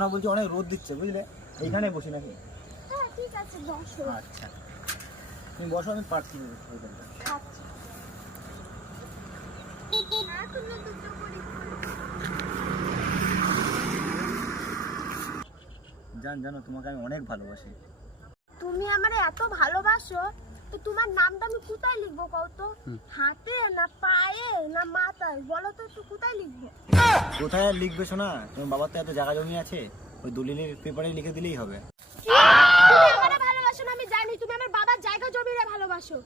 শোনা বলছি অনেক রোদ দিচ্ছে বুঝলে, এইখানে বসি নাকি? হ্যাঁ ঠিক আছে বসো। আচ্ছা তুমি বসো, আমি পারছি। আচ্ছা এখনো দুটো পরীক্ষা। জানো তোমাকে আমি অনেক ভালোবাসি। তুমি আমারে এত ভালোবাসো, তো তোমার নামটা আমি কোথায় লিখবো কও তো? হাতে না পায়ে না মাথায়, বলো তো একটু কোথায় লিখবো? কোথায় আর লিখবে শোনা, তোমার বাবার তো এত জায়গা জমি আছে, ওই দলিলের পেপারে লিখে দিলেই হবে। তুমি আমারে ভালোবাসো না আমি জানি, তুমি আমার বাবার জায়গা জমিরে ভালোবাসো।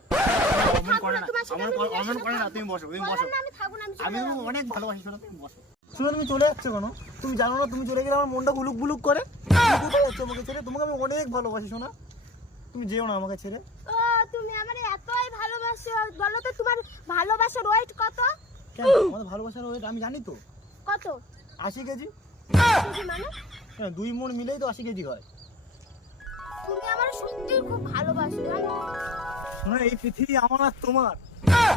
অমন করে না, তুমি বসো, তুমি বসো। আমি থাকবো না, আমি তোমাকে অনেক ভালোবাসি শোনা, তুমি বসো। শোনো তুমি চলে যাচ্ছ কেন? তুমি জানো না তুমি চলে গেলে আমার মনটা গুলুক গুলুক করে। তুমি কোথায় যাচ্ছ আমাকে ছেড়ে? তোমাকে আমি অনেক ভালোবাসি শোনা, তুমি যেও না আমাকে ছেড়ে। ও তুমি আমারে এতই ভালোবাসো, বলো তো তোমার ভালোবাসার ওয়েট কত? কেন আমাদের ভালোবাসার ওয়েট আমি জানি তো। কত? 80 কেজি। কেজি মানে? হ্যাঁ 2 মণ মিলেই তো 80 কেজি হয়। তুমি আমার সত্যি খুব ভালোবাসো জানো? শোনো এই পৃথিবী আমার আর তোমার,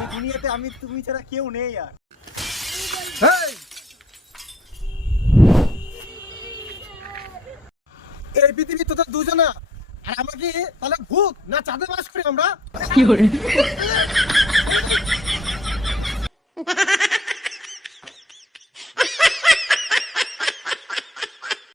এই দুনিয়াতে আমি তুমি ছাড়া কেউ নেই আর। এই! এই পৃথিবী তোদের দুজনা আর আমাকে তাহলে ভূত না চাঁদে বাস করি আমরা? কি